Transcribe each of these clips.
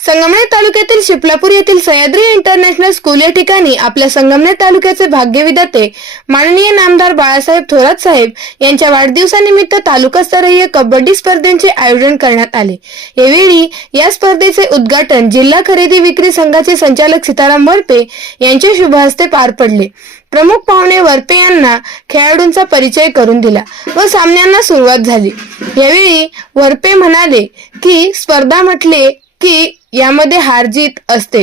संगमनेर तालुक्यातील शिपलापूर येथील Sahyadri international school या ठिकाणी आपल्या संगमनेर तालुक्याचे भाग्यविधाते माननीय नामदार बाळासाहेब थोरात साहेब यांच्या वाढदिवसानिमित्त तालुकास्तरीय कबड्डी स्पर्धेचे आयोजन करण्यात आले. यावेळी या स्पर्धेचे उद्घाटन जिल्हा खरेदी विक्री संघाचे संचालक सीताराम वरपे यांच्या शुभहस्ते पार पडले. प्रमुख पाहुणे वरपे यांना खेळाडूंचा परिचय करून दिला व सामन्यांना सुरुवात झाली. यावेळी वरपे म्हणाले की स्पर्धा म्हटले की यामध्ये हार जीत असते.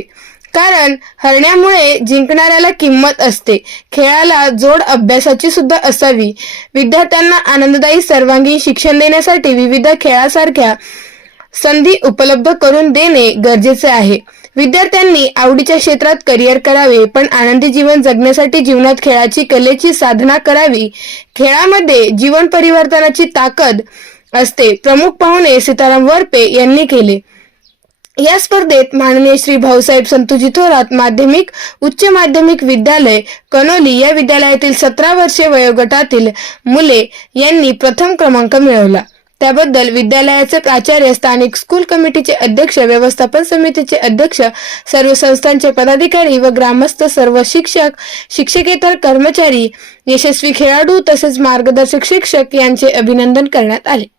कारण हरण्यामुळे जिंकणाऱ्याला किंमत असते. खेळाला जोड अभ्यासाची सुद्धा असावी. विद्यार्थ्यांना आनंददायी सर्वांगीण शिक्षण देण्यासाठी विविध खेळासारख्या संधी उपलब्ध करून देणे गरजेचे आहे. विद्यार्थ्यांनी आवडीच्या क्षेत्रात करिअर करावे पण आनंदी जीवन जगण्यासाठी जीवनात खेळाची कलेची साधना करावी. खेळामध्ये जीवन परिवर्तनाची ताकद असते. प्रमुख पाहुणे सीताराम वरपे यांनी केले. या स्पर्धेत माननीय श्री भाऊसाहेब संतोजी थोरात माध्यमिक उच्च माध्यमिक विद्यालय कनोली या विद्यालयातील सतरा वर्षे वयोगटातील मुले यांनी प्रथम क्रमांक मिळवला. त्याबद्दल विद्यालयाचे प्राचार्य स्थानिक स्कूल कमिटीचे अध्यक्ष व्यवस्थापन समितीचे अध्यक्ष सर्व संस्थांचे पदाधिकारी व ग्रामस्थ सर्व शिक्षक शिक्षकेतर कर्मचारी यशस्वी खेळाडू तसेच मार्गदर्शक शिक्षक यांचे अभिनंदन करण्यात आले.